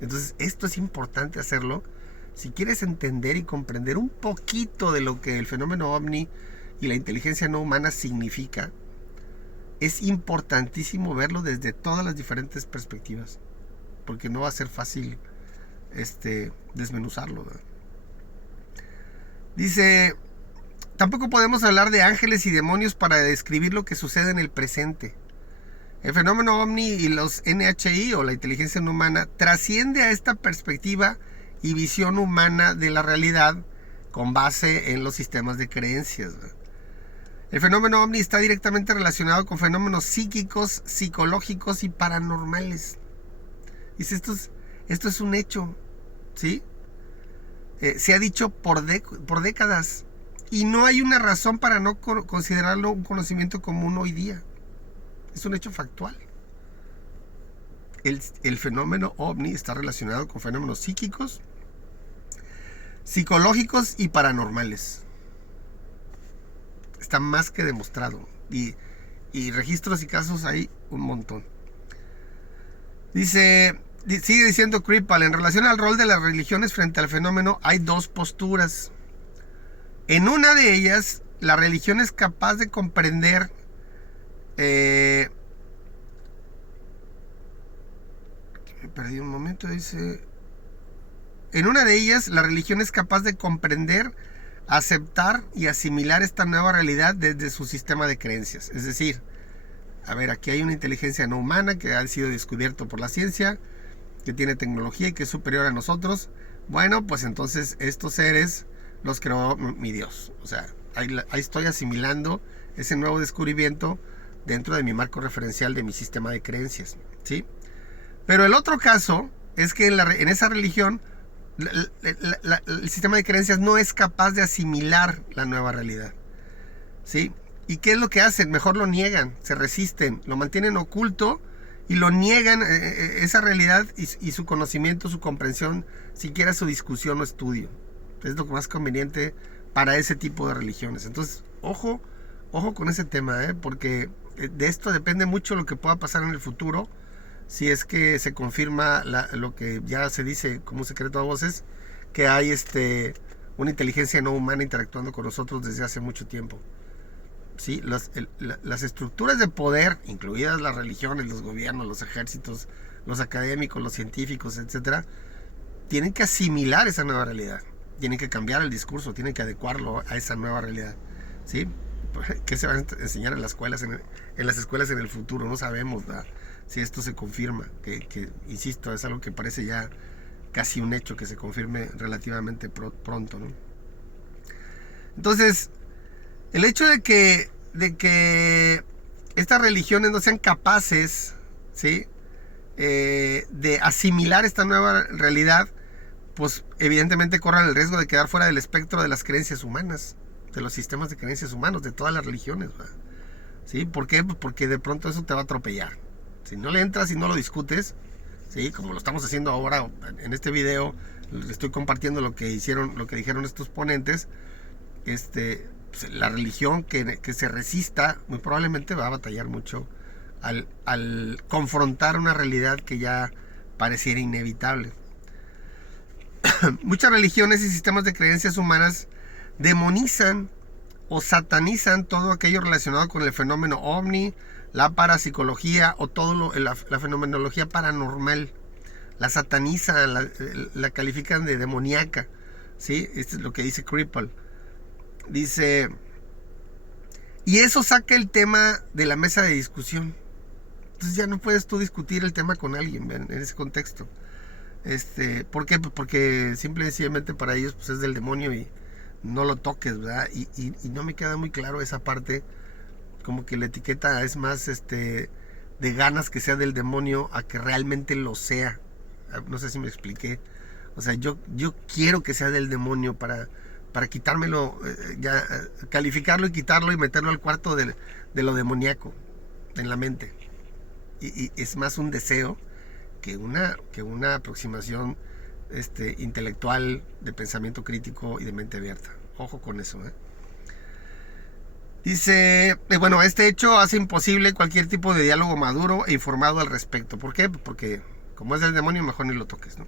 Entonces, esto es importante hacerlo si quieres entender y comprender un poquito de lo que el fenómeno ovni y la inteligencia no humana significa. Es importantísimo verlo desde todas las diferentes perspectivas. porque no va a ser fácil desmenuzarlo, ¿verdad? Dice, tampoco podemos hablar de ángeles y demonios para describir lo que sucede en el presente. El fenómeno OVNI y los NHI o la inteligencia no humana trasciende a esta perspectiva y visión humana de la realidad con base en los sistemas de creencias, ¿verdad? El fenómeno OVNI está directamente relacionado con fenómenos psíquicos, psicológicos y paranormales. Dice, esto es un hecho, ¿sí? Se ha dicho por décadas y no hay una razón para no considerarlo un conocimiento común hoy día. Es un hecho factual. El fenómeno OVNI está relacionado con fenómenos psíquicos, psicológicos y paranormales. Está más que demostrado. Y registros y casos hay un montón. Sigue diciendo Kripal, en relación al rol de las religiones frente al fenómeno, hay dos posturas. En una de ellas, la religión es capaz de comprender me perdí un momento, dice. En una de ellas, la religión es capaz de comprender, aceptar y asimilar esta nueva realidad desde su sistema de creencias. Es decir, a ver, aquí hay una inteligencia no humana que ha sido descubierto por la ciencia, que tiene tecnología y que es superior a nosotros. Bueno, pues entonces estos seres los creó mi Dios. O sea, ahí estoy asimilando ese nuevo descubrimiento dentro de mi marco referencial de mi sistema de creencias, ¿sí? Pero el otro caso es que en esa religión el sistema de creencias no es capaz de asimilar la nueva realidad, ¿sí? ¿Y qué es lo que hacen? Mejor lo niegan, se resisten, lo mantienen oculto y lo niegan esa realidad y su conocimiento, su comprensión, siquiera su discusión o estudio. Es lo más conveniente para ese tipo de religiones. Entonces, ojo con ese tema, porque de esto depende mucho lo que pueda pasar en el futuro, si es que se confirma lo que ya se dice como un secreto a voces, que hay una inteligencia no humana interactuando con nosotros desde hace mucho tiempo. ¿Sí? Las estructuras de poder, incluidas las religiones, los gobiernos, los ejércitos, los académicos, los científicos, etcétera, tienen que asimilar esa nueva realidad, tienen que cambiar el discurso, tienen que adecuarlo a esa nueva realidad, ¿sí? ¿Qué se van a enseñar en las escuelas en el futuro? No sabemos, ¿verdad? Si esto se confirma, que insisto, es algo que parece ya casi un hecho que se confirme relativamente pronto, ¿no? Entonces, el hecho de que estas religiones no sean capaces, ¿sí?, de asimilar esta nueva realidad, pues evidentemente corren el riesgo de quedar fuera del espectro de las creencias humanas, de los sistemas de creencias humanos, de todas las religiones, ¿verdad? ¿Sí? ¿Por qué? Pues porque de pronto eso te va a atropellar. Si no le entras y no lo discutes, ¿sí?, como lo estamos haciendo ahora en este video, estoy compartiendo lo que dijeron estos ponentes, pues la religión que se resista muy probablemente va a batallar mucho al confrontar una realidad que ya pareciera inevitable. Muchas religiones y sistemas de creencias humanas demonizan o satanizan todo aquello relacionado con el fenómeno OVNI, la parapsicología o todo la fenomenología paranormal. La satanizan, la califican de demoníaca, ¿sí? Esto es lo que dice Kripal. Dice, y eso saca el tema de la mesa de discusión. Entonces ya no puedes tú discutir el tema con alguien, ¿ven?, en ese contexto. ¿Por qué? Porque simple y sencillamente para ellos pues es del demonio y no lo toques, ¿verdad? Y no me queda muy claro esa parte, como que la etiqueta es más de ganas que sea del demonio a que realmente lo sea. No sé si me expliqué. O sea, yo quiero que sea del demonio para quitármelo, calificarlo y quitarlo y meterlo al cuarto de lo demoníaco en la mente. Y es más un deseo que una aproximación intelectual, de pensamiento crítico y de mente abierta. Ojo con eso, Dice, bueno, este hecho hace imposible cualquier tipo de diálogo maduro e informado al respecto. ¿Por qué? Porque como es del demonio, mejor ni lo toques, ¿no?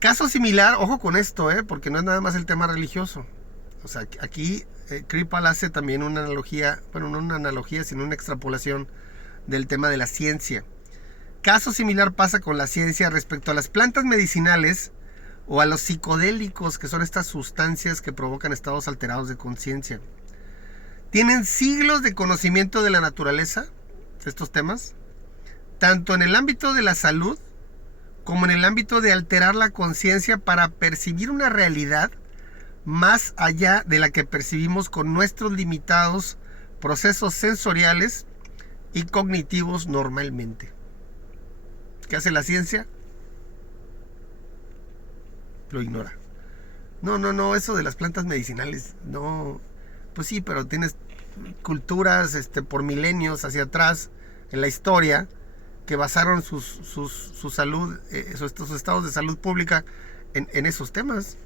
Caso similar, ojo con esto, porque no es nada más el tema religioso. O sea, aquí Kripal hace también una analogía, bueno, no una analogía, sino una extrapolación del tema de la ciencia. Caso similar pasa con la ciencia respecto a las plantas medicinales o a los psicodélicos, que son estas sustancias que provocan estados alterados de conciencia. Tienen siglos de conocimiento de la naturaleza, estos temas, tanto en el ámbito de la salud como en el ámbito de alterar la conciencia para percibir una realidad más allá de la que percibimos con nuestros limitados procesos sensoriales y cognitivos normalmente. ¿Qué hace la ciencia? Lo ignora. No, eso de las plantas medicinales, no. Pues sí, pero tienes culturas por milenios hacia atrás en la historia que basaron su salud, sus estados de salud pública en esos temas.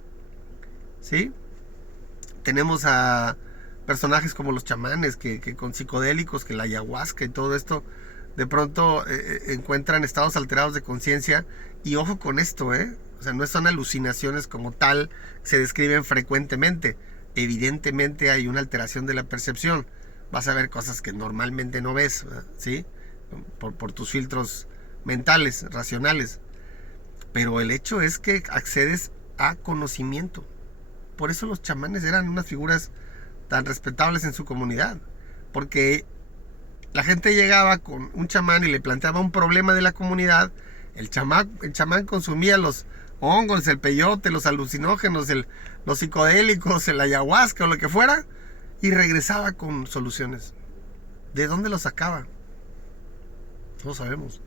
¿Sí? Tenemos a personajes como los chamanes que con psicodélicos, que la ayahuasca y todo esto, de pronto encuentran estados alterados de conciencia. Y ojo con esto, o sea, no son alucinaciones como tal, se describen frecuentemente. Evidentemente hay una alteración de la percepción. Vas a ver cosas que normalmente no ves, ¿verdad? ¿Sí? Por tus filtros mentales, racionales. Pero el hecho es que accedes a conocimiento. Por eso los chamanes eran unas figuras tan respetables en su comunidad. Porque la gente llegaba con un chamán y le planteaba un problema de la comunidad. El chamán consumía los hongos, el peyote, los alucinógenos, los psicodélicos, el ayahuasca o lo que fuera, y regresaba con soluciones. ¿De dónde lo sacaba? No sabemos.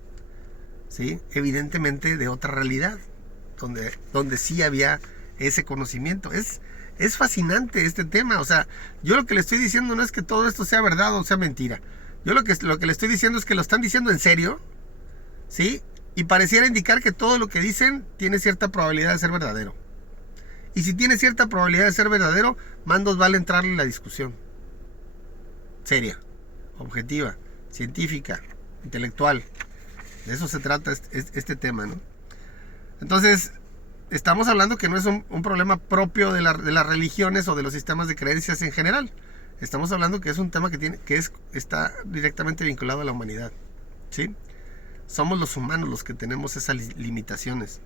¿Sí? Evidentemente de otra realidad, donde sí había ese conocimiento. Es fascinante este tema. O sea, yo lo que le estoy diciendo no es que todo esto sea verdad o sea mentira. Yo lo que le estoy diciendo es que lo están diciendo en serio, ¿sí? Y pareciera indicar que todo lo que dicen tiene cierta probabilidad de ser verdadero. Y si tiene cierta probabilidad de ser verdadero, más nos vale entrarle en la discusión. Seria, objetiva, científica, intelectual. De eso se trata este tema, ¿no? Entonces, estamos hablando que no es un problema propio de las religiones o de los sistemas de creencias en general. Estamos hablando que es un tema está directamente vinculado a la humanidad, ¿sí? Somos los humanos los que tenemos esas limitaciones.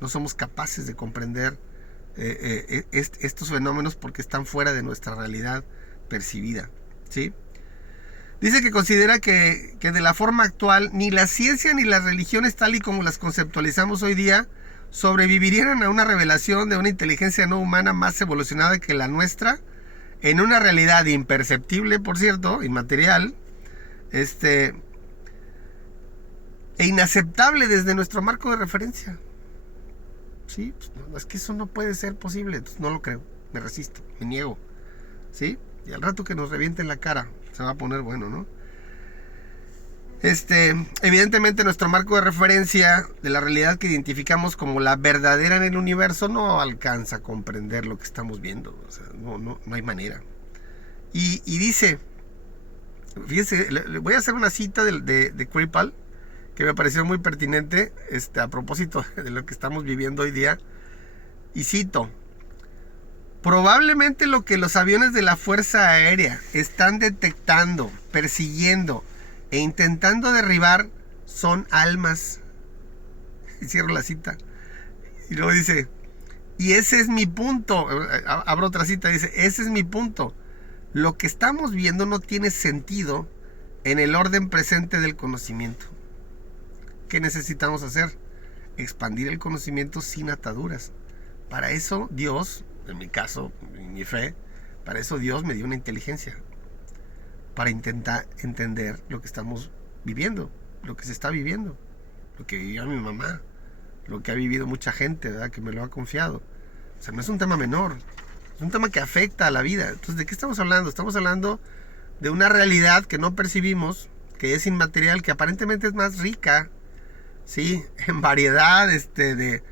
No somos capaces de comprender estos fenómenos porque están fuera de nuestra realidad percibida, ¿sí? Dice que considera que de la forma actual ni la ciencia ni las religiones tal y como las conceptualizamos hoy día sobrevivirían a una revelación de una inteligencia no humana más evolucionada que la nuestra, en una realidad imperceptible, por cierto, inmaterial, e inaceptable desde nuestro marco de referencia. Sí, pues no, es que eso no puede ser posible. Entonces no lo creo, me resisto, me niego. ¿Sí? Y al rato que nos revienten la cara se va a poner bueno, ¿no? Evidentemente nuestro marco de referencia de la realidad que identificamos como la verdadera en el universo no alcanza a comprender lo que estamos viendo. O sea, no hay manera. Y dice, fíjense, le voy a hacer una cita de Kripal que me pareció muy pertinente a propósito de lo que estamos viviendo hoy día. Y cito: probablemente lo que los aviones de la Fuerza Aérea están detectando, persiguiendo e intentando derribar son almas. Y cierro la cita. Y luego dice, y ese es mi punto. Abro otra cita, dice, ese es mi punto. Lo que estamos viendo no tiene sentido en el orden presente del conocimiento. ¿Qué necesitamos hacer? Expandir el conocimiento sin ataduras. Para eso Dios, en mi caso, en mi fe, para eso Dios me dio una inteligencia. Para intentar entender lo que estamos viviendo, lo que se está viviendo, lo que vivió mi mamá, lo que ha vivido mucha gente, ¿verdad? Que me lo ha confiado. O sea, no es un tema menor, es un tema que afecta a la vida. Entonces, ¿de qué estamos hablando? Estamos hablando de una realidad que no percibimos, que es inmaterial, que aparentemente es más rica, ¿sí? En variedad de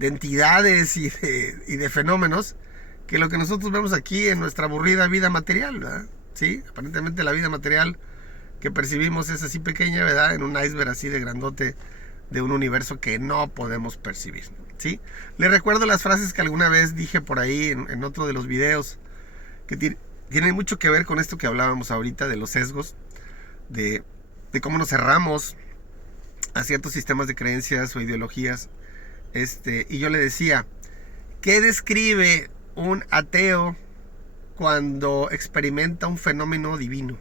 entidades y de fenómenos que lo que nosotros vemos aquí en nuestra aburrida vida material, ¿verdad? ¿Sí? Aparentemente la vida material que percibimos es así pequeña, ¿verdad? En un iceberg así de grandote de un universo que no podemos percibir, ¿sí? Les recuerdo las frases que alguna vez dije por ahí en otro de los videos que tienen mucho que ver con esto que hablábamos ahorita de los sesgos, de cómo nos cerramos a ciertos sistemas de creencias o ideologías. Y yo le decía, ¿qué describe un ateo cuando experimenta un fenómeno divino?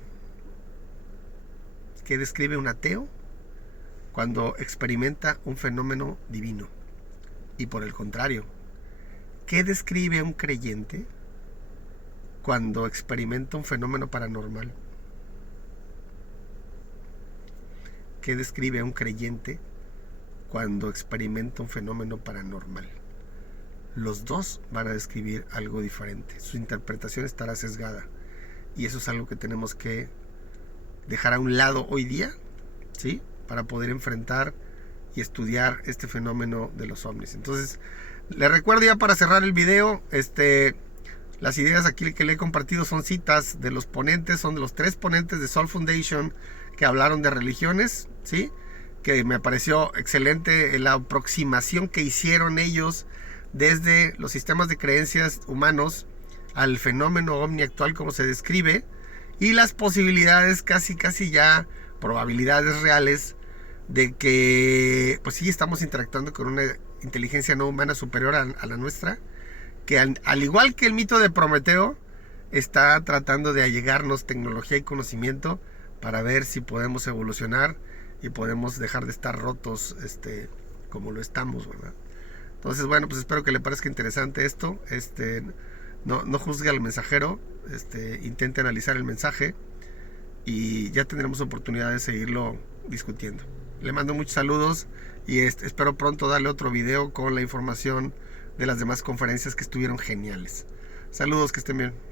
¿Qué describe un ateo cuando experimenta un fenómeno divino? Y por el contrario, ¿qué describe un creyente cuando experimenta un fenómeno paranormal? ¿Qué describe un creyente cuando experimenta un fenómeno paranormal? Los dos van a describir algo diferente. Su interpretación estará sesgada. Y eso es algo que tenemos que dejar a un lado hoy día, ¿sí? Para poder enfrentar y estudiar este fenómeno de los ovnis. Entonces, le recuerdo ya para cerrar el video, las ideas aquí que le he compartido son citas de los ponentes, son de los 3 ponentes de Soul Foundation que hablaron de religiones, ¿sí? Que me pareció excelente la aproximación que hicieron ellos desde los sistemas de creencias humanos al fenómeno ovni actual como se describe, y las posibilidades, casi ya probabilidades reales de que pues sí estamos interactuando con una inteligencia no humana superior a la nuestra, que al igual que el mito de Prometeo está tratando de allegarnos tecnología y conocimiento para ver si podemos evolucionar y podemos dejar de estar rotos como lo estamos, ¿verdad? Entonces, bueno, pues espero que le parezca interesante esto. No juzgue al mensajero, intente analizar el mensaje y ya tendremos oportunidad de seguirlo discutiendo. Le mando muchos saludos y espero pronto darle otro video con la información de las demás conferencias que estuvieron geniales. Saludos, que estén bien.